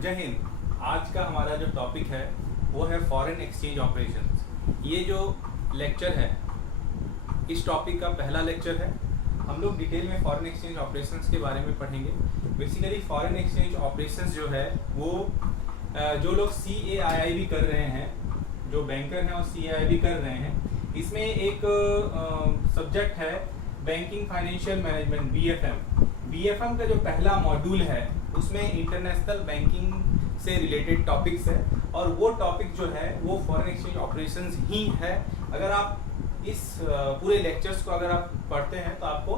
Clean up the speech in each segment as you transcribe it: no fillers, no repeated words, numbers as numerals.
जय हिंद। आज का हमारा जो टॉपिक है वो है फॉरेन एक्सचेंज ऑपरेशंस। ये जो लेक्चर है इस टॉपिक का पहला लेक्चर है। हम लोग डिटेल में फॉरेन एक्सचेंज ऑपरेशंस के बारे में पढ़ेंगे। बेसिकली फॉरेन एक्सचेंज ऑपरेशंस जो है वो जो लोग CAIIB कर रहे हैं, जो बैंकर हैं और CAIIB कर रहे हैं, इसमें एक सब्जेक्ट है बैंकिंग फाइनेंशियल मैनेजमेंट BFM का जो पहला मॉड्यूल है उसमें इंटरनेशनल बैंकिंग से रिलेटेड टॉपिक्स है और वो टॉपिक जो है वो फॉरेन एक्सचेंज ऑपरेशंस ही है। अगर आप इस पूरे लेक्चर्स को अगर आप पढ़ते हैं तो आपको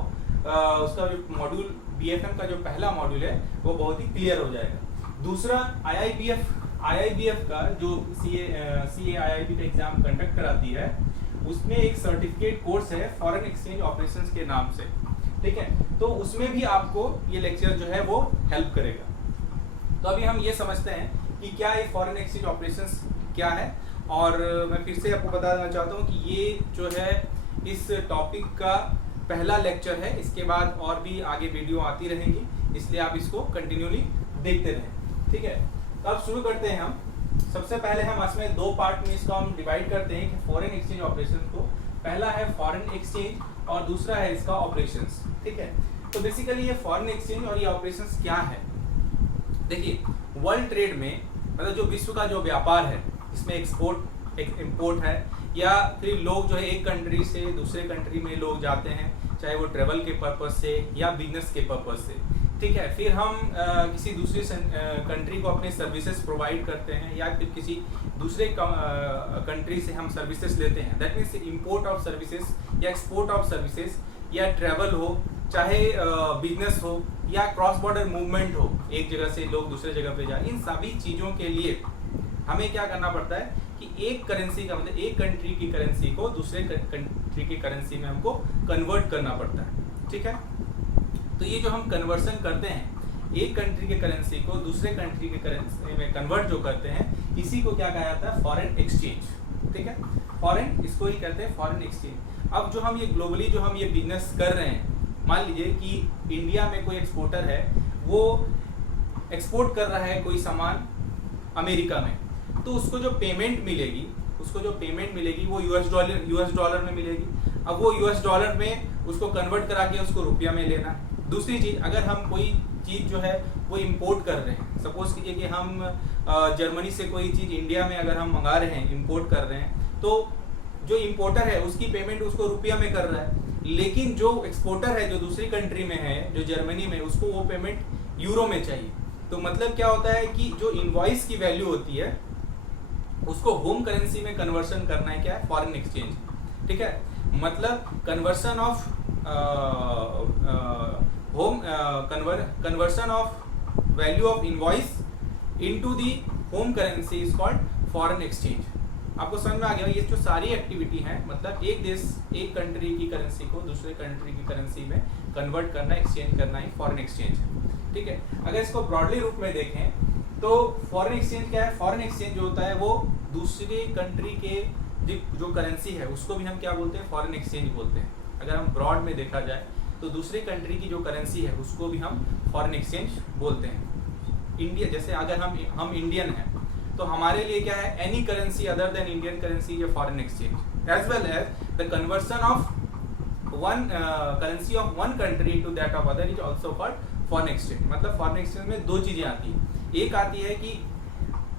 उसका जो मॉड्यूल BFM का जो पहला मॉड्यूल है वो बहुत ही क्लियर हो जाएगा। दूसरा IIBF का जो CAIIB का एग्जाम कंडक्ट कराती है उसमें एक सर्टिफिकेट कोर्स है फॉरेन एक्सचेंज ऑपरेशंस के नाम से, ठीक है। तो उसमें भी आपको ये लेक्चर जो है वो हेल्प करेगा। तो अभी हम ये समझते हैं कि क्या ये फॉरेन एक्सचेंज ऑपरेशंस क्या है, और मैं फिर से आपको बता देना चाहता हूँ कि ये जो है इस टॉपिक का पहला लेक्चर है। इसके बाद और भी आगे वीडियो आती रहेंगी, इसलिए आप इसको कंटिन्यूली देखते रहें, ठीक है। तो अब शुरू करते हैं हम। सबसे पहले हम इसमें दो पार्ट में इसको हम डिवाइड करते हैं कि फॉरेन एक्सचेंज ऑपरेशन को। पहला है फॉरेन एक्सचेंज और दूसरा है इसका ऑपरेशंस, ठीक है। तो बेसिकली ये फॉरेन एक्सचेंज और ये ऑपरेशंस क्या है। देखिए, वर्ल्ड ट्रेड में मतलब जो विश्व का जो व्यापार है इसमें एक्सपोर्ट इंपोर्ट है, या फिर लोग जो है एक कंट्री से दूसरे कंट्री में लोग जाते हैं, चाहे वो ट्रेवल के पर्पज से या बिजनेस के पर्पज से, ठीक है। फिर हम किसी दूसरी कंट्री को अपने सर्विसेज प्रोवाइड करते हैं या फिर किसी दूसरे कंट्री से हम सर्विसेज लेते हैं। That means import of services या एक्सपोर्ट ऑफ सर्विसेज, या ट्रैवल हो, चाहे बिजनेस हो या क्रॉस बॉर्डर मूवमेंट हो, एक जगह से लोग दूसरे जगह पे जाए। इन सभी चीज़ों के लिए हमें क्या करना पड़ता है कि एक करेंसी का मतलब एक कंट्री की करेंसी को दूसरे कंट्री की करेंसी में हमको कन्वर्ट करना पड़ता है, ठीक है। तो ये जो हम कन्वर्सन करते हैं एक कंट्री के करेंसी को दूसरे कंट्री के करेंसी में कन्वर्ट जो करते हैं, इसी को क्या कहा जाता है, फॉरेन एक्सचेंज, ठीक है। फॉरेन इसको ही कहते हैं फॉरेन एक्सचेंज। अब जो हम ये ग्लोबली जो हम ये बिजनेस कर रहे हैं, मान लीजिए कि इंडिया में कोई एक्सपोर्टर है, वो एक्सपोर्ट कर रहा है कोई सामान अमेरिका में, तो उसको जो पेमेंट मिलेगी वो यूएस डॉलर में मिलेगी। अब वो यूएस डॉलर में उसको कन्वर्ट करा के उसको रुपया में लेना। दूसरी चीज़, अगर हम कोई चीज़ जो है वो इंपोर्ट कर रहे हैं, सपोज कीजिए कि हम जर्मनी से कोई चीज़ इंडिया में अगर हम मंगा रहे हैं, इंपोर्ट कर रहे हैं, तो जो इंपोर्टर है उसकी पेमेंट उसको रुपया में कर रहा है, लेकिन जो एक्सपोर्टर है जो दूसरी कंट्री में है, जो जर्मनी में, उसको वो पेमेंट यूरो में चाहिए। तो मतलब क्या होता है कि जो इनवॉइस की वैल्यू होती है उसको होम करेंसी में कन्वर्सन करना है, क्या है, फॉरेन एक्सचेंज, ठीक है। मतलब conversion of conversion of value of invoice into the home currency is called foreign exchange. आपको समझ में आ गया। ये जो सारी एक्टिविटी है मतलब एक देश एक कंट्री की करेंसी को दूसरे कंट्री की करेंसी में कन्वर्ट करना, एक्सचेंज करना ही फॉरेन एक्सचेंज है, ठीक है। अगर इसको ब्रॉडली रूप में देखें तो फॉरेन एक्सचेंज क्या है। फॉरेन एक्सचेंज जो होता है वो दूसरी कंट्री के जो करेंसी है उसको भी हम क्या बोलते हैं, फॉरेन एक्सचेंज बोलते हैं। अगर हम ब्रॉड में देखा जाए तो दूसरी कंट्री की जो करेंसी है उसको भी हम फॉरेन एक्सचेंज बोलते हैं। इंडिया, जैसे अगर हम इंडियन हैं तो हमारे लिए क्या है, any currency other than Indian currency is foreign exchange, as well as the conversion of one currency of one country to that of other is also called foreign exchange. मतलब फॉरेन एक्सचेंज में दो चीज़ें आती हैं। एक आती है कि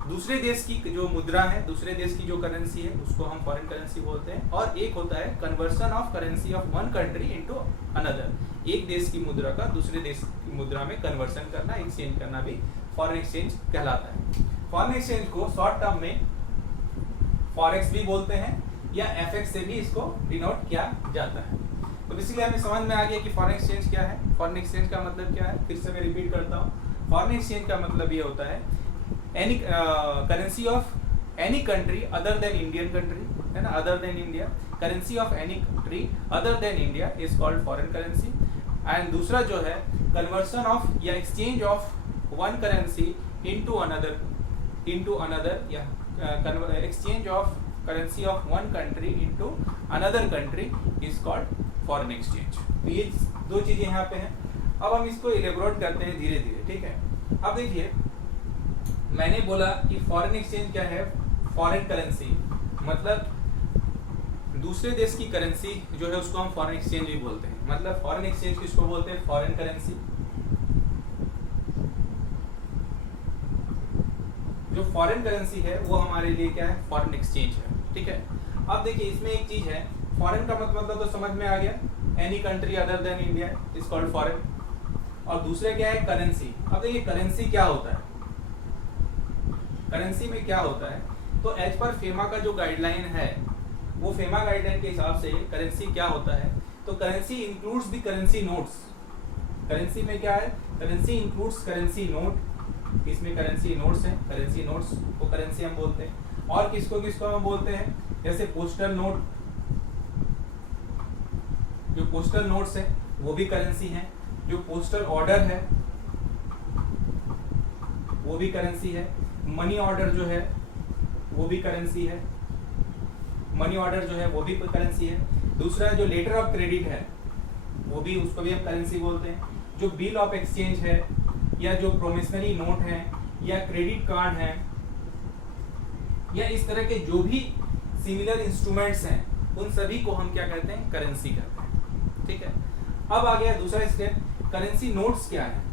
दूसरे देश की जो मुद्रा है, दूसरे देश की जो करेंसी है उसको हम फॉरेन करेंसी बोलते हैं, और एक होता है conversion of currency of one country into another. एक देश की मुद्रा का दूसरे देश की मुद्रा में कन्वर्सन करना, एक्सचेंज करना भी फॉरेन एक्सचेंज कहलाता है। फॉरेन एक्सचेंज को शॉर्ट टर्म में फॉरेक्स भी बोलते हैं या एफएक्स से भी इसको डिनोट किया जाता है। तो बेसिकली हमें समझ में आ गया कि फॉरेन एक्सचेंज क्या है। फॉरेन एक्सचेंज का मतलब क्या है, फिर से मैं रिपीट करता हूँ। फॉरेन एक्सचेंज का मतलब ये होता है any currency of any country other than Indian country, है ना, other than India, currency of any country other than India is called foreign currency. And दूसरा जो है कन्वर्सन ऑफ या exchange of one currency into another या exchange of currency of one country into another country is called foreign exchange. तो ये दो चीजें यहाँ पे हैं। अब हम इसको इलेबोरेट करते हैं धीरे धीरे, ठीक है। अब देखिए मैंने बोला कि फॉरेन एक्सचेंज क्या है, फॉरेन करेंसी मतलब दूसरे देश की करेंसी जो है उसको हम फॉरेन एक्सचेंज भी बोलते हैं। मतलब फॉरेन एक्सचेंज किसको बोलते हैं, फॉरेन करेंसी। जो फॉरेन करेंसी है वो हमारे लिए क्या है, फॉरेन एक्सचेंज है। ठीक है, अब देखिए इसमें एक चीज है, फॉरेन का मतलब तो समझ में आ गया, any country other than India is called foreign. और दूसरे क्या है, करेंसी। अब देखिए करेंसी क्या होता है, करेंसी में क्या होता है, तो एज पर फेमा का जो गाइडलाइन है, वो फेमा गाइडलाइन के हिसाब से करेंसी क्या होता है, तो currency includes the currency notes. Currency में क्या है, करेंसी इंक्लूड्स करेंसी नोट। इसमें करेंसी नोट्स हैं, करेंसी नोट्स को करेंसी हम बोलते हैं। और किसको किसको हम बोलते हैं, जैसे पोस्टल नोट, जो पोस्टल नोट्स है वो भी करेंसी है। जो पोस्टल ऑर्डर है वो भी करेंसी है। मनी ऑर्डर जो है वो भी करेंसी है, मनी ऑर्डर जो है वो भी करेंसी है। दूसरा जो लेटर ऑफ क्रेडिट है वो भी, उसको भी हम करेंसी बोलते हैं। जो बिल ऑफ एक्सचेंज है, या जो प्रोमिसनरी नोट है, या क्रेडिट कार्ड है, या इस तरह के जो भी सिमिलर इंस्ट्रूमेंट्स हैं, उन सभी को हम क्या कहते हैं, करेंसी कहते हैं। ठीक है, अब आ गया दूसरा स्टेप, करेंसी नोट्स क्या है।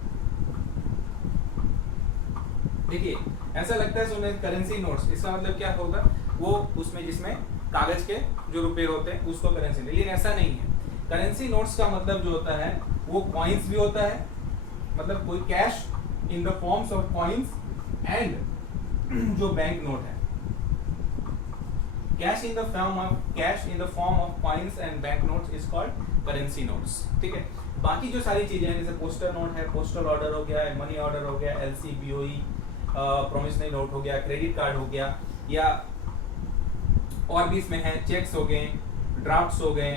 देखिए ऐसा लगता है सुनने करेंसी नोट्स, इसका मतलब क्या होगा, वो उसमें जिसमें कागज के जो रुपए होते हैं उसको करेंसी, लेकिन ऐसा नहीं है। करेंसी नोट्स का मतलब जो होता है वो कॉइन्स भी होता है, मतलब कोई cash in the forms of coins, and जो बैंक नोट है, cash in the form of coins and bank notes is called currency notes. ठीक है, बाकी जो सारी चीजें हैं, जैसे पोस्टल नोट है, पोस्टल ऑर्डर हो गया, मनी ऑर्डर हो गया, एलसी, बीओई, प्रोमिसनरी नोट हो गया, क्रेडिट कार्ड हो गया, या और भी इसमें है चेक्स हो गए, ड्राफ्ट्स हो गए,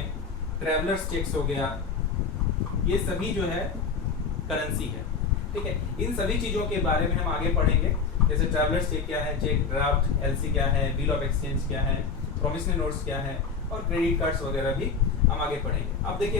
ट्रैवलर्स चेक्स हो गया, ये सभी जो है करेंसी है। ठीक है, इन सभी चीजों के बारे में हम आगे पढ़ेंगे, जैसे ट्रैवलर्स चेक क्या है, चेक, ड्राफ्ट, एलसी क्या है, बिल ऑफ एक्सचेंज क्या है, प्रोमिसनरी नोट्स क्या है, और क्रेडिट कार्ड्स वगैरह भी हम आगे पढ़ेंगे। अब देखिए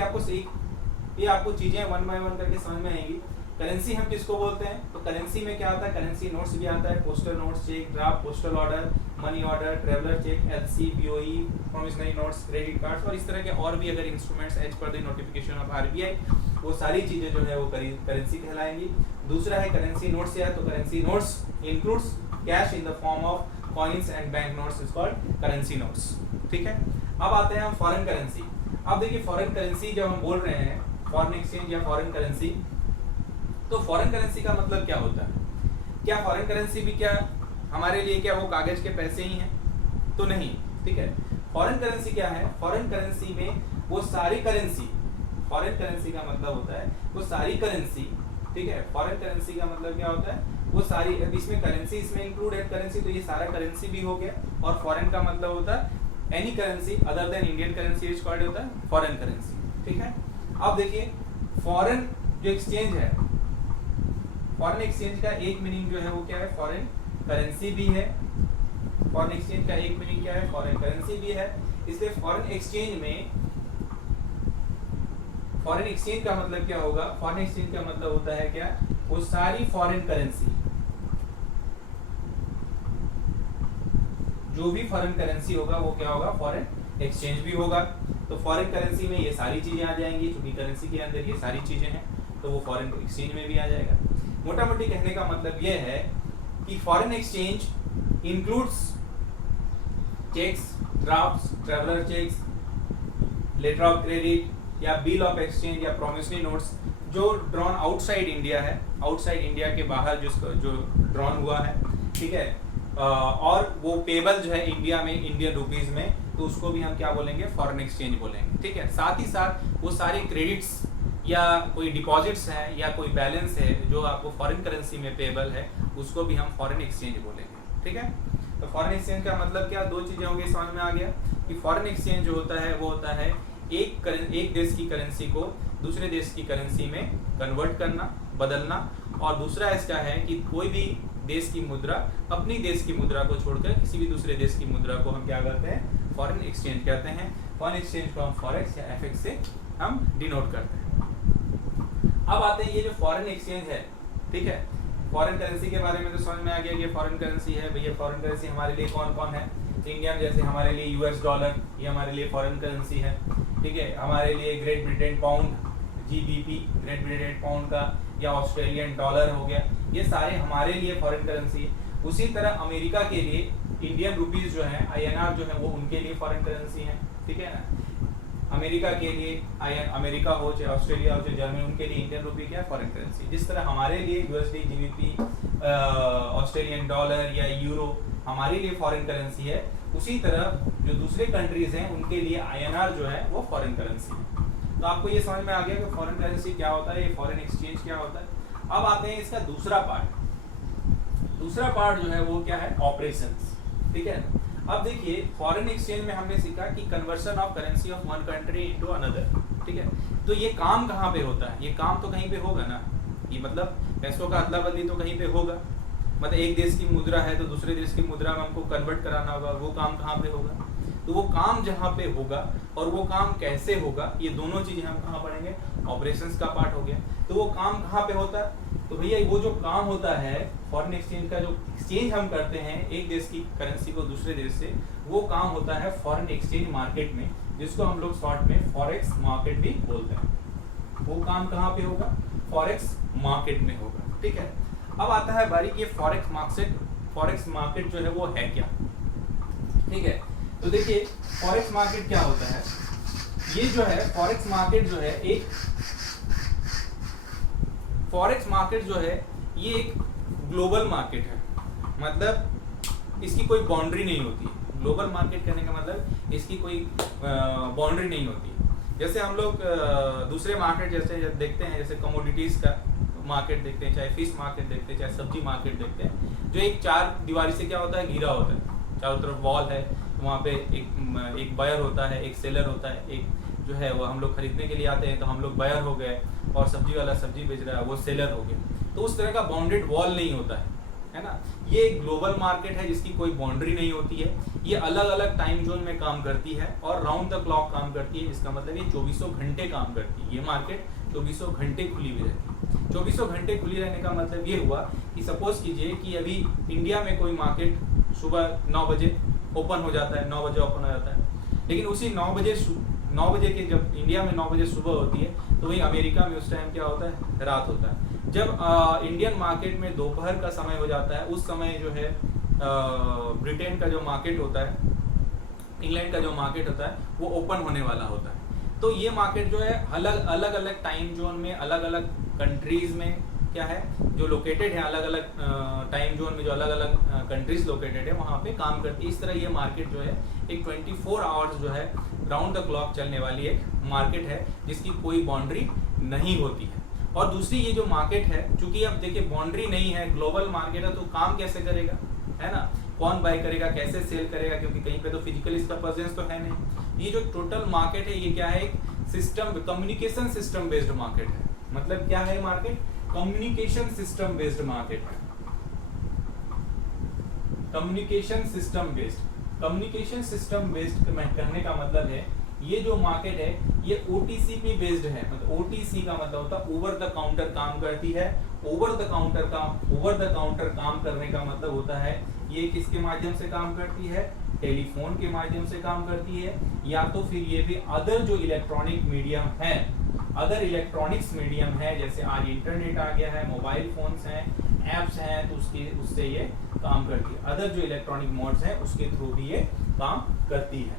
ये आपको चीजें वन बाय वन करके समझ में आएंगी। करेंसी हम किसको बोलते हैं, तो करेंसी में क्या आता है, करेंसी नोट्स भी आता है, postal notes, cheque, draft, postal order, money order, traveller cheque, LC, BOE, promissory notes, credit cards, और इस तरह के और भी अगर instruments as per the notification of RBI, वो सारी चीजें जो है वो करेंसी कहलाएंगी। दूसरा है करेंसी नोट्स है, तो currency notes includes cash in the form of coins and bank notes is called currency notes. ठीक है, अब आते हैं हम फॉरेन करेंसी। अब देखिए फॉरेन करेंसी जब हम बोल रहे हैं, फॉरेन एक्सचेंज या फॉरेन करेंसी, तो फॉरेन करेंसी का मतलब क्या होता है, क्या फॉरेन करेंसी भी क्या हमारे लिए क्या वो कागज के पैसे ही हैं, तो नहीं। ठीक है, फॉरेन करेंसी क्या है, फॉरेन करेंसी में वो सारी करेंसी, फॉरेन करेंसी का मतलब होता है वो सारी करेंसी। ठीक है, फॉरेन करेंसी का मतलब क्या होता है, वो सारी, इसमें करेंसी इसमें इंक्लूड है करेंसी, तो ये सारा करेंसी भी हो गया। और फॉरेन का मतलब होता है any currency other than Indian currency is called होता है फॉरेन करेंसी। ठीक है, अब देखिए फॉरेन जो एक्सचेंज है, फॉरेन एक्सचेंज का एक मीनिंग जो है वो क्या है, फॉरेन करेंसी भी है। फॉरेन एक्सचेंज का एक मीनिंग क्या है, फॉरेन करेंसी भी है। इसलिए फॉरेन एक्सचेंज में, फॉरेन एक्सचेंज का मतलब क्या होगा, फॉरेन एक्सचेंज का मतलब होता है क्या, वो सारी फॉरेन करेंसी, जो भी फॉरेन करेंसी होगा वो क्या होगा, फॉरेन एक्सचेंज भी होगा। तो फॉरेन करेंसी में ये सारी चीजें आ जाएंगी, क्योंकि करेंसी के अंदर ये सारी चीजें हैं, तो वो फॉरेन एक्सचेंज में भी आ जाएगा। मोटा मोटी कहने का मतलब ये है कि foreign exchange includes cheques, drafts, traveller cheques, letter of credit या बिल ऑफ एक्सचेंज या प्रोमिसरी नोट्स जो ड्रॉन आउटसाइड इंडिया है, आउटसाइड इंडिया के बाहर जो ड्रॉन हुआ है। ठीक है, और वो पेबल जो है इंडिया में इंडियन रुपीज में, तो उसको भी हम क्या बोलेंगे, फॉरेन एक्सचेंज बोलेंगे। ठीक है, साथ ही साथ वो सारे क्रेडिट्स या कोई डिपॉजिट्स हैं या कोई बैलेंस है जो आपको फॉरेन करेंसी में पेबल है, उसको भी हम फॉरेन एक्सचेंज बोलेंगे। ठीक है, तो फॉरेन एक्सचेंज का मतलब क्या, दो चीजें होंगी, समझ में आ गया कि फॉरेन एक्सचेंज जो होता है वो होता है एक देश की करेंसी को दूसरे देश की करेंसी में कन्वर्ट करना, बदलना। और दूसरा इसका है कि कोई भी देश की मुद्रा अपनी देश की मुद्रा को छोड़कर किसी भी दूसरे देश की मुद्रा को हम क्या करते हैं, फॉरेन एक्सचेंज कहते हैं। फॉरेन एक्सचेंज को हम फॉरेक्स या एफएक्स से हम डिनोट करते हैं। अब आते हैं ये जो फॉरेन एक्सचेंज है, ठीक है, फॉरेन करेंसी के बारे में तो समझ में आ गया कि फॉरेन करेंसी है भैया। फॉरेन करेंसी हमारे लिए कौन कौन है? इंडियन जैसे हमारे लिए यूएस डॉलर, ये हमारे लिए फॉरेन करेंसी है, ठीक है। हमारे लिए great Britain pound, GBP great Britain pound का, या ऑस्ट्रेलियन डॉलर हो गया, ये सारे हमारे लिए फॉरेन करेंसी है। उसी तरह अमेरिका के लिए इंडियन रुपीस जो है, आईएनआर जो है, वो उनके लिए फॉरेन करेंसी है, ठीक है ना। अमेरिका के लिए अमेरिका हो चाहे ऑस्ट्रेलिया हो चाहे जर्मनी, उनके लिए इंडियन रुपी क्या है? Foreign currency. जिस तरह हमारे लिए यूएसडी, जीबीपी, ऑस्ट्रेलियन डॉलर या यूरो हमारे लिए फॉरेन करेंसी है, उसी तरह जो दूसरे कंट्रीज हैं उनके लिए आईएनआर जो है वो फॉरेन करेंसी है। तो आपको ये समझ में आ गया कि फॉरेन करेंसी क्या होता है, ये फॉरेन एक्सचेंज क्या होता है। अब आते हैं इसका दूसरा पार्ट। दूसरा पार्ट जो है वो क्या है? ऑपरेशंस, ठीक है। अब देखिए फॉरेन एक्सचेंज में हमने सीखा कि conversion of currency of one country into another, ठीक है। तो ये काम कहाँ पे होता है? ये काम तो कहीं पे होगा ना, ये मतलब पैसों का अदला बदली तो कहीं पे होगा। मतलब एक देश की मुद्रा है तो दूसरे देश की मुद्रा में हमको कन्वर्ट कराना होगा, वो काम कहाँ पे होगा? तो वो काम जहाँ पे होगा और वो काम कैसे होगा, ये दोनों चीजें हम कहाँ पढ़ेंगे? ऑपरेशंस का पार्ट हो गया। तो वो काम कहाँ पे होता है? तो भैया वो जो काम होता है फॉरेन एक्सचेंज का, जो एक्सचेंज हम करते हैं एक देश की करेंसी को दूसरे देश से, वो काम होता है फॉरेन एक्सचेंज मार्केट में, जिसको हम लोग शॉर्ट में फॉरेक्स मार्केट भी बोलते हैं। वो काम कहाँ पे होगा? फॉरेक्स मार्केट में होगा, ठीक है। अब आता है बारी कि फॉरेक्स मार्केट जो है वो है क्या, ठीक है। तो देखिए फॉरेक्स मार्केट क्या होता है? ये जो है फॉरेक्स मार्केट जो है एक फॉरेक्स मार्केट जो है ये एक ग्लोबल मार्केट है। मतलब इसकी कोई बाउंड्री नहीं होती है। ग्लोबल मार्केट कहने का मतलब इसकी कोई बाउंड्री नहीं होती। जैसे हम लोग दूसरे मार्केट जैसे देखते हैं, जैसे कमोडिटीज का मार्केट देखते हैं, चाहे फिश मार्केट देखते हैं, चाहे सब्जी मार्केट देखते हैं, जो एक चार दीवारी से क्या होता है? घिरा होता है, चारों तरफ वॉल है, वहाँ पे एक बायर होता है, एक सेलर होता है, एक जो है वो हम लोग खरीदने के लिए आते हैं तो हम लोग बायर हो गए, और सब्जी वाला सब्जी बेच रहा है वो सेलर हो गया। तो उस तरह का बाउंडेड वॉल नहीं होता है ना। ये एक ग्लोबल मार्केट है जिसकी कोई बाउंड्री नहीं होती है। ये अलग अलग टाइम जोन में काम करती है और राउंड द क्लॉक काम करती है। इसका मतलब ये 2400 घंटे काम करती है। ये मार्केट 2400 घंटे खुली हुई रहती है। 2400 घंटे खुली रहने का मतलब ये हुआ कि सपोज कीजिए कि अभी इंडिया में कोई मार्केट सुबह 9 बजे ओपन हो जाता है, 9 बजे ओपन हो जाता है, लेकिन उसी 9 बजे के जब इंडिया में 9 बजे सुबह होती है तो वही अमेरिका में उस टाइम क्या होता है? रात होता है। जब इंडियन मार्केट में दोपहर का समय हो जाता है, उस समय जो है ब्रिटेन का जो मार्केट होता है, इंग्लैंड का जो मार्केट होता है, वो ओपन होने वाला होता है। तो ये मार्केट जो है अलग अलग टाइम जोन में, अलग अलग कंट्रीज में क्या है जो लोकेटेड है, अलग अलग टाइम जोन में जो अलग अलग कंट्रीज लोकेटेड है वहाँ पे काम करती है। इस तरह ये मार्केट जो है एक 24 आवर्स जो है राउंड द क्लॉक चलने वाली एक मार्केट है जिसकी कोई बाउंड्री नहीं होती है। और दूसरी ये जो मार्केट है, चूंकि अब देखिए बाउंड्री नहीं है, ग्लोबल मार्केट है, तो काम कैसे करेगा, है ना। कौन बाय करेगा, कैसे सेल करेगा, क्योंकि कहीं पे तो फिजिकली इसका प्रेजेंस तो है नहीं। ये जो टोटल मार्केट है ये क्या है? एक system, communication system based market है। मतलब क्या है market? Communication system based market है। कम्युनिकेशन सिस्टम बेस्ड करने का मतलब है ये जो मार्केट है ये OTCP बेस्ड है। मतलब OTC का मतलब होता है ओवर द काउंटर काम करती है। ओवर द काउंटर काम करने का मतलब होता है ये किसके माध्यम से काम करती है? टेलीफोन के माध्यम से काम करती है, या तो फिर ये भी अदर जो इलेक्ट्रॉनिक मीडियम है, अदर इलेक्ट्रॉनिक्स मीडियम है, जैसे आज इंटरनेट आ गया है, मोबाइल फोन्स हैं, एप्स हैं, तो उससे ये काम करती है। अदर जो इलेक्ट्रॉनिक मोड्स हैं उसके थ्रू भी ये काम करती है,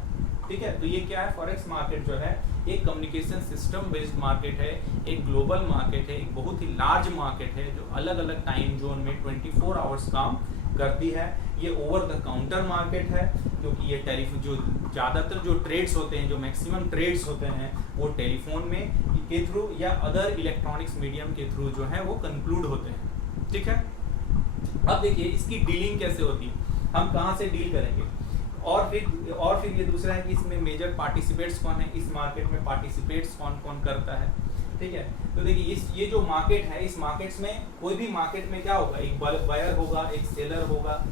ठीक है। तो ये क्या है? फॉरेक्स मार्केट जो है एक कम्युनिकेशन सिस्टम बेस्ड मार्केट है, एक ग्लोबल मार्केट है, एक बहुत ही लार्ज मार्केट है जो अलग अलग टाइम जोन में 24 आवर्स काम करती है। ये ओवर द काउंटर मार्केट है क्योंकि ये जो ज़्यादातर जो ट्रेड्स होते हैं, जो मैक्सिमम ट्रेड्स होते हैं वो टेलीफोन में के थ्रू या अदर इलेक्ट्रॉनिक्स मीडियम के थ्रू जो है वो कंक्लूड होते हैं, ठीक है। अब देखिए इसकी डीलिंग कैसे होती है, हम कहाँ से डील करेंगे, और फिर ये दूसरा है कि इसमें मेजर पार्टिसिपेट्स कौन है, इस मार्केट में पार्टिसिपेट्स कौन कौन करता है, ठीक है। तो देखिए ये जो मार्केट है, इस मार्केट्स में कोई भी मार्केट में क्या होगा? एक बायर होगा, एक सेलर होगा,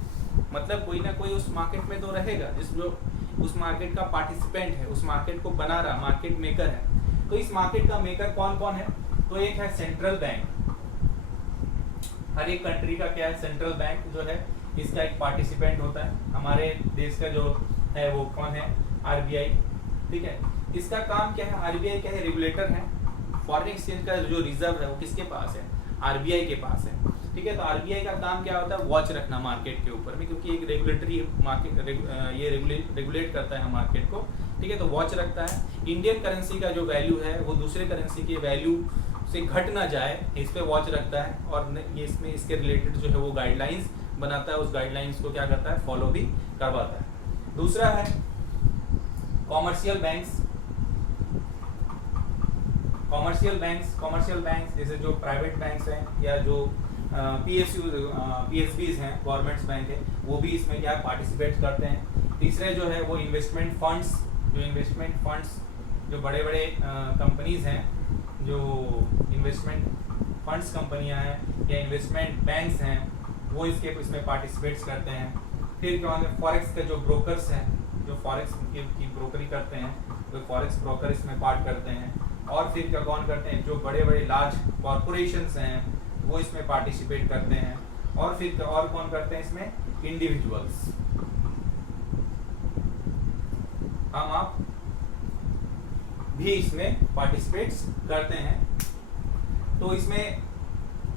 मतलब कोई ना कोई उस मार्केट में तो रहेगा जो उस मार्केट का पार्टिसिपेंट है, उस मार्केट को बना रहा मार्केट मेकर है। तो इस मार्केट का मेकर कौन कौन है? तो एक है सेंट्रल बैंक, हर एक कंट्री का क्या है, सेंट्रल बैंक जो है इसका एक पार्टिसिपेंट होता है। हमारे देश का जो है वो कौन है, आरबीआई, ठीक है। इसका काम क्या है, आरबीआई क्या है, रेगुलेटर है। फॉरेन एक्सचेंज का जो रिजर्व है वो किसके पास है, आरबीआई के पास है, ठीक है। तो आरबीआई का काम क्या होता है, वॉच रखना मार्केट के ऊपर में, क्योंकि एक रेगुलेटरी मार्केट ये रेगुलेट करता है मार्केट को, ठीक है। तो वॉच रखता है। इंडियन करेंसी का जो वैल्यू है वो दूसरे करेंसी के वैल्यू से घट ना जाए, इस पे वॉच रखता है, और ये इसमें इसके रिलेटेड जो है वो गाइडलाइंस बनाता है, उस गाइडलाइंस को क्या करता है, फॉलो भी करवाता है। दूसरा है कॉमर्शियल बैंक्स। कॉमर्शियल बैंक्स जैसे जो प्राइवेट बैंक्स हैं या जो पीएसबीज हैं, गवर्नमेंट्स बैंक है, वो भी इसमें क्या पार्टिसिपेट करते हैं। तीसरे जो है वो इन्वेस्टमेंट फंड्स, जो बड़े बड़े कंपनीज हैं, जो इन्वेस्टमेंट फंड्स कंपनियां हैं या इन्वेस्टमेंट बैंक्स हैं, वो इसमें पार्टिसिपेट्स करते हैं। फिर क्या होता है, फॉरेक्स के जो ब्रोकर्स हैं, जो फॉरेक्स की ब्रोकरी करते हैं, वो फॉरेक्स ब्रोकर इसमें पार्ट करते हैं। और फिर क्या कौन करते हैं, जो बड़े बड़े लार्ज कॉरपोरेशंस हैं वो इसमें पार्टिसिपेट करते हैं। और फिर और कौन करते हैं इसमें, इंडिविजुअल्स, हम आप भी इसमें पार्टिसिपेट्स करते हैं। तो इसमें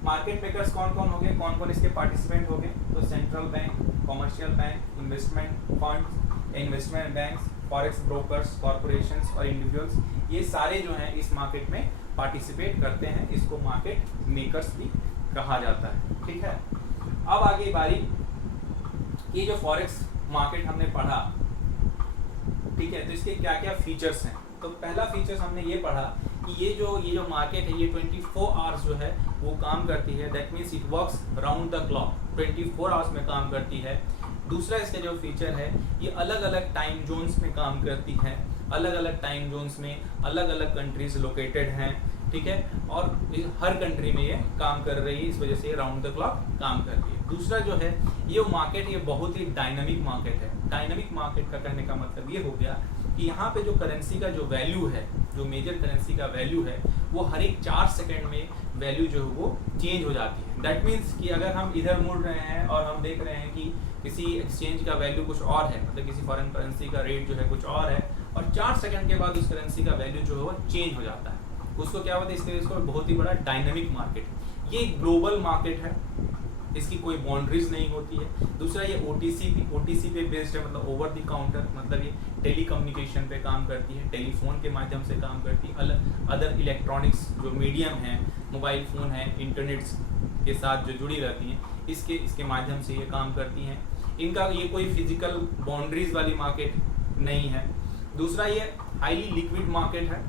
मार्केट मेकर्स कौन कौन हो गए, कौन कौन इसके पार्टिसिपेंट हो गए, तो central bank, commercial bank, investment funds, investment banks, forex brokers, corporations और इंडिविजुअल्स, ये सारे जो हैं इस मार्केट में पार्टिसिपेट करते हैं। इसको मार्केट मेकर्स भी कहा जाता है, ठीक है। अब आगे बारी, ये जो फॉरेक्स मार्केट हमने पढ़ा, ठीक है, तो इसके क्या क्या फीचर्स हैं। तो पहला फीचर्स हमने ये पढ़ा कि ये जो मार्केट है ये 24 आवर्स जो है वो काम करती है। That means it works round the clock, 24 hours में काम करती है। दूसरा इसका जो फीचर है, ये अलग अलग टाइम जोन्स में काम करती है। अलग अलग टाइम जोन्स में अलग अलग कंट्रीज लोकेटेड हैं, ठीक है, और हर कंट्री में ये काम कर रही है, इस वजह से ये राउंड द क्लॉक काम कर रही है। दूसरा जो है ये मार्केट, ये बहुत ही डायनामिक मार्केट है। डायनामिक मार्केट का कहने का मतलब ये हो गया कि यहाँ पे जो करेंसी का जो वैल्यू है, जो मेजर करेंसी का वैल्यू है, वो हर एक 4 सेकंड में वैल्यू जो है वो चेंज हो जाती है। दैट मीन्स कि अगर हम इधर मुड़ रहे हैं और हम देख रहे हैं कि किसी एक्सचेंज का वैल्यू कुछ और है, मतलब किसी फॉरेन करेंसी का रेट जो है कुछ और है, और 4 सेकंड के बाद उस करेंसी का वैल्यू जो है वो चेंज हो जाता है, उसको क्या होता है, इसलिए इसको बहुत ही बड़ा डायनामिक मार्केट है। ये ग्लोबल मार्केट है, इसकी कोई बाउंड्रीज नहीं होती है। दूसरा ये ओटीसी पे बेस्ड है, मतलब ओवर द काउंटर, मतलब ये टेली कम्युनिकेशन पे काम करती है, टेलीफोन के माध्यम से काम करती है। अदर इलेक्ट्रॉनिक्स जो मीडियम है, मोबाइल फ़ोन है, इंटरनेट के साथ जो जुड़ी रहती हैं, इसके माध्यम से ये काम करती हैं। इनका ये कोई फिजिकल बाउंड्रीज वाली मार्केट नहीं है। दूसरा ये हाईली लिक्विड मार्केट है,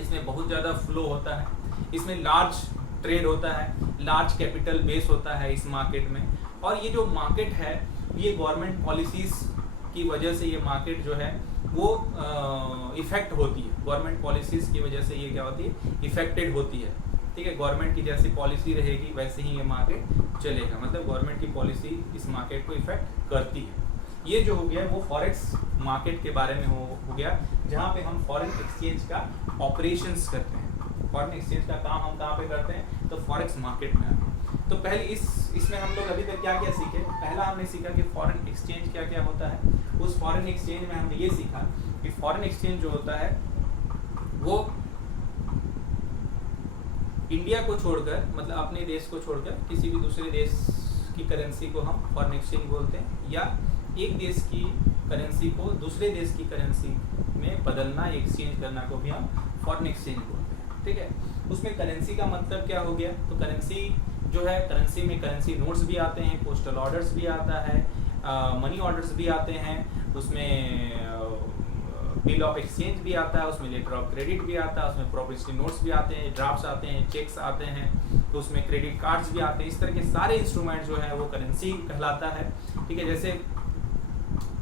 इसमें बहुत ज़्यादा फ्लो होता है, इसमें लार्ज ट्रेड होता है, लार्ज कैपिटल बेस होता है इस मार्केट में। और ये जो मार्केट है ये गवर्नमेंट पॉलिसीज़ की वजह से ये मार्केट जो है वो इफेक्ट होती है। गवर्नमेंट पॉलिसीज़ की वजह से ये क्या होती है, इफेक्टेड होती है, ठीक है। गवर्नमेंट की जैसी पॉलिसी रहेगी वैसे ही ये मार्केट चलेगा, मतलब गवर्नमेंट की पॉलिसी इस मार्केट को इफेक्ट करती है। ये जो हो गया वो फॉरेक्स मार्केट के बारे में हो गया, जहाँ पे हम फॉरेन एक्सचेंज का ऑपरेशंस करते हैं। फॉरेन एक्सचेंज का काम हम कहाँ पे करते हैं, तो फॉरेक्स मार्केट में आते हैं। तो पहले इसमें हम लोग अभी तक क्या क्या सीखे। पहला हमने सीखा कि फॉरेन एक्सचेंज क्या क्या होता है। उस फॉरेन एक्सचेंज में हमने ये सीखा कि फॉरेन एक्सचेंज जो होता है वो इंडिया को छोड़कर, मतलब अपने देश को छोड़कर किसी भी दूसरे देश की करेंसी को हम फॉरेन एक्सचेंज बोलते हैं, या एक देश की करेंसी को दूसरे देश की करेंसी में बदलना, एक्सचेंज करना को भी हम फॉरेन एक्सचेंज बोलते हैं, ठीक है। उसमें करेंसी का मतलब क्या हो गया, तो करेंसी जो है, करेंसी में करेंसी नोट्स भी आते हैं, पोस्टल ऑर्डर्स भी आता है, मनी ऑर्डर्स भी आते हैं, उसमें बिल ऑफ एक्सचेंज भी आता है, उसमें लेटर ऑफ क्रेडिट भी आता है, उसमें प्रोमिसरी नोट्स भी आते हैं, ड्राफ्ट्स आते हैं, चेक्स आते हैं, तो उसमें क्रेडिट कार्ड्स भी आते हैं। इस तरह के सारे इंस्ट्रूमेंट जो है वो करेंसी कहलाता है, ठीक है। जैसे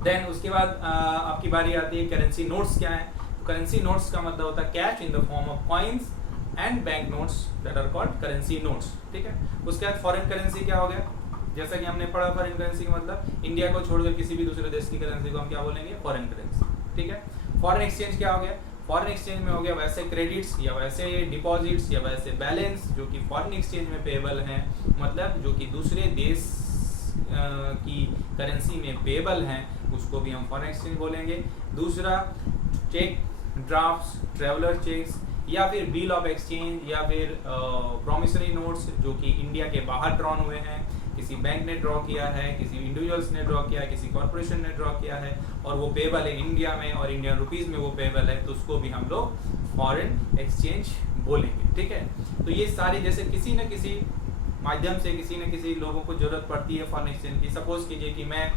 देन उसके बाद आपकी बारी आती है करेंसी नोट्स क्या है। करेंसी नोट्स का मतलब होता है cash in the form of coins and bank notes that are called currency notes, ठीक है। उसके बाद फॉरेन करेंसी क्या हो गया, जैसा कि हमने पढ़ा फॉरेन करेंसी का मतलब इंडिया को छोड़कर किसी भी दूसरे देश की करेंसी को हम क्या बोलेंगे, फॉरेन करेंसी, ठीक है। फॉरेन एक्सचेंज क्या हो गया, फॉरेन एक्सचेंज में हो गया वैसे क्रेडिट्स या वैसे डिपॉजिट्स या वैसे बैलेंस जो कि फॉरेन एक्सचेंज में पेएबल हैं, मतलब जो कि दूसरे देश की करेंसी में पेएबल हैं, उसको भी हम फॉरेन एक्सचेंज बोलेंगे। दूसरा चेक, ड्राफ्ट्स, ट्रेवलर चेक्स या फिर बिल ऑफ एक्सचेंज या फिर प्रॉमिसरी नोट्स जो कि इंडिया के बाहर ड्रॉन हुए हैं, किसी बैंक ने ड्रॉ किया है, किसी इंडिविजुअल्स ने ड्रॉ किया है, किसी कॉर्पोरेशन ने ड्रॉ किया है और वो पेएबल है इंडिया में और इंडियन रुपीस में वो पेएबल है, तो उसको भी हम लोग फॉरेन एक्सचेंज बोलेंगे। ठीक है, तो ये सारी जैसे किसी न किसी माध्यम से किसी न किसी लोगों को जरूरत पड़ती है फॉरेन एक्सचेंज की। सपोज कीजिए कि मैं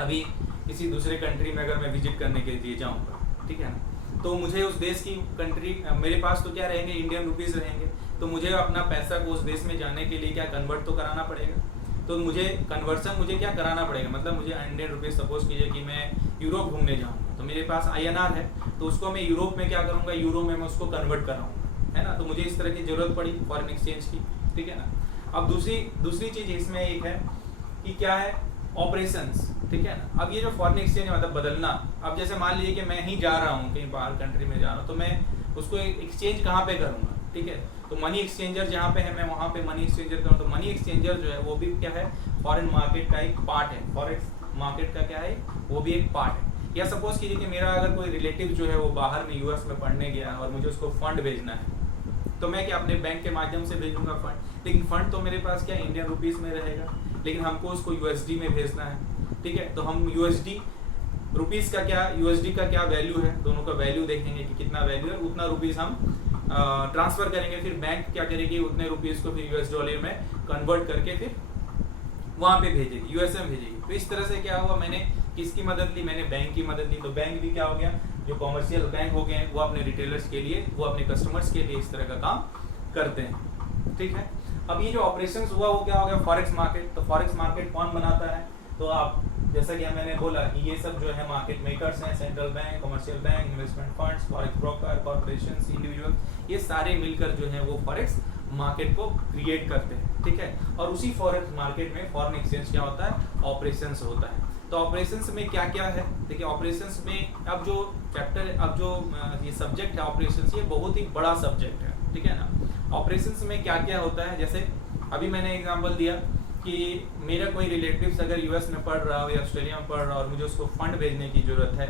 अभी किसी दूसरे कंट्री में अगर मैं विजिट करने के लिए जाऊँगा, ठीक है ना, तो मुझे उस देश की कंट्री, मेरे पास तो क्या रहेंगे, इंडियन रुपीस रहेंगे, तो मुझे अपना पैसा को उस देश में जाने के लिए क्या कन्वर्ट तो कराना पड़ेगा। तो मुझे कन्वर्सन मुझे क्या कराना पड़ेगा, मतलब मुझे इंडियन रुपीस, सपोज कीजिए कि मैं यूरोप घूमने जाऊँगा तो मेरे पास INR है, तो उसको मैं यूरोप में क्या करूँगा, यूरो में मैं उसको कन्वर्ट कराऊँगा, है ना। तो मुझे इस तरह की जरूरत पड़ी फॉरेन एक्सचेंज की, ठीक है ना। अब दूसरी चीज़ इसमें एक है कि क्या है, ऑपरेशंस, ठीक है ना। अब ये जो फॉरेन एक्सचेंज मतलब बदलना, अब जैसे मान लीजिए कि मैं ही जा रहा हूँ कहीं बाहर कंट्री में जा रहा हूँ, तो मैं उसको एक्सचेंज कहाँ पे करूँगा, ठीक है। तो मनी एक्सचेंजर जहाँ पे है मैं वहाँ पे मनी एक्सचेंजर करूँ, तो मनी एक्सचेंजर जो है वो भी क्या है, फॉरेन मार्केट का एक पार्ट है, फॉरेक्स मार्केट का क्या है, वो भी एक पार्ट है। या सपोज कीजिए कि मेरा अगर कोई रिलेटिव जो है वो बाहर में US में पढ़ने गया और मुझे उसको फंड भेजना है, तो मैं क्या अपने बैंक के माध्यम से भेजूंगा फंड, लेकिन फंड तो मेरे पास क्या इंडियन रुपीस में रहेगा, लेकिन हमको उसको USD में भेजना है, ठीक है। तो हम USD रुपीस का क्या, USD का क्या वैल्यू है, दोनों का वैल्यू देखेंगे कि कितना वैल्यू है, उतना रुपीस हम ट्रांसफर करेंगे, फिर बैंक क्या करेगी, उतने रुपीस को फिर US डॉलर में कन्वर्ट करके फिर वहाँ पे भेजेगी, USA में भेजेगी। तो इस तरह से क्या हुआ, मैंने किसकी मदद ली, मैंने बैंक की मदद ली। तो बैंक भी क्या हो गया, जो कॉमर्शियल बैंक हो गए वो अपने रिटेलर्स के लिए, वो अपने कस्टमर्स के लिए इस तरह का काम करते हैं, ठीक है। अब ये जो ऑपरेशंस हुआ वो क्या हो गया, फॉरेक्स मार्केट। तो फॉरेक्स मार्केट कौन बनाता है, तो आप जैसा कि मैंने बोला कि ये सब जो है मार्केट मेकर्स हैं, central bank, commercial bank, investment funds, forex broker, corporations, individual, ये सारे मिलकर जो है वो फॉरेक्स मार्केट को क्रिएट करते हैं, ठीक है। और उसी फॉरेक्स मार्केट में फॉरेन एक्सचेंज क्या होता है, ऑपरेशंस होता है। तो ऑपरेशंस में क्या क्या है, देखिए ऑपरेशंस में अब जो चैप्टर, अब जो ये सब्जेक्ट है ऑपरेशंस, ये बहुत ही बड़ा सब्जेक्ट है, ठीक है ना। ऑपरेशंस में क्या क्या होता है, जैसे अभी मैंने एग्जांपल दिया कि मेरा कोई रिलेटिव्स अगर US में पढ़ रहा हो या ऑस्ट्रेलिया में पढ़ रहा हो और मुझे उसको फंड भेजने की जरूरत है,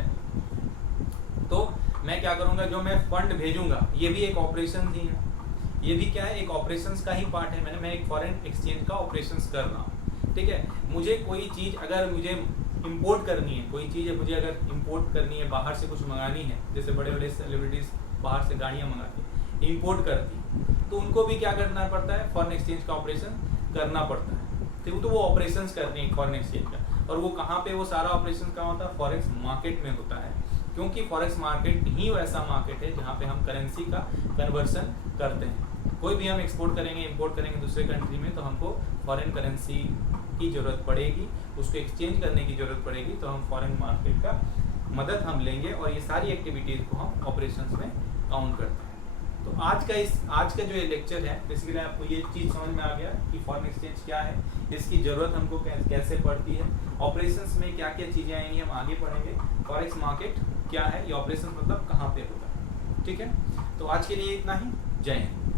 तो मैं क्या करूँगा, जो मैं फंड भेजूंगा ये भी एक ऑपरेशन ही है, ये भी क्या है, एक ऑपरेशंस का ही पार्ट है। मैं एक फॉरेन एक्सचेंज का ऑपरेशंस कर रहा हूँ, ठीक है। मुझे कोई चीज़ अगर मुझे इंपोर्ट करनी है, कोई चीज़ मुझे अगर इंपोर्ट करनी है, बाहर से कुछ मंगानी है, जैसे बड़े बड़े सेलिब्रिटीज़ बाहर से गाड़ियाँ मंगाती हैं, इंपोर्ट करती, तो उनको भी क्या करना पड़ता है, फॉरेन एक्सचेंज का ऑपरेशन करना पड़ता है। तो वो ऑपरेशंस करते हैं फॉरेन एक्सचेंज का, और वो कहाँ पे वो सारा ऑपरेशन कहाँ होता है, फॉरेक्स मार्केट में होता है, क्योंकि फॉरेक्स मार्केट ही वैसा मार्केट है जहाँ पे हम करेंसी का कन्वर्सन करते हैं। कोई भी हम एक्सपोर्ट करेंगे, इंपोर्ट करेंगे दूसरे कंट्री में, तो हमको फॉरेन करेंसी की ज़रूरत पड़ेगी, उसको एक्सचेंज करने की ज़रूरत पड़ेगी, तो हम फॉरेन मार्केट का मदद हम लेंगे और ये सारी एक्टिविटीज़ को हम ऑपरेशंस में काउंट करते हैं। तो आज का जो ये लेक्चर है, बेसिकली आपको ये चीज़ समझ में आ गया कि फॉरेन एक्सचेंज क्या है, इसकी ज़रूरत हमको कैसे पड़ती है, ऑपरेशंस में क्या क्या चीज़ें आएंगी हम आगे पढ़ेंगे, फॉरेक्स मार्केट क्या है, ये ऑपरेशन मतलब कहाँ पे होता है, ठीक है। तो आज के लिए इतना ही, जय हिंद।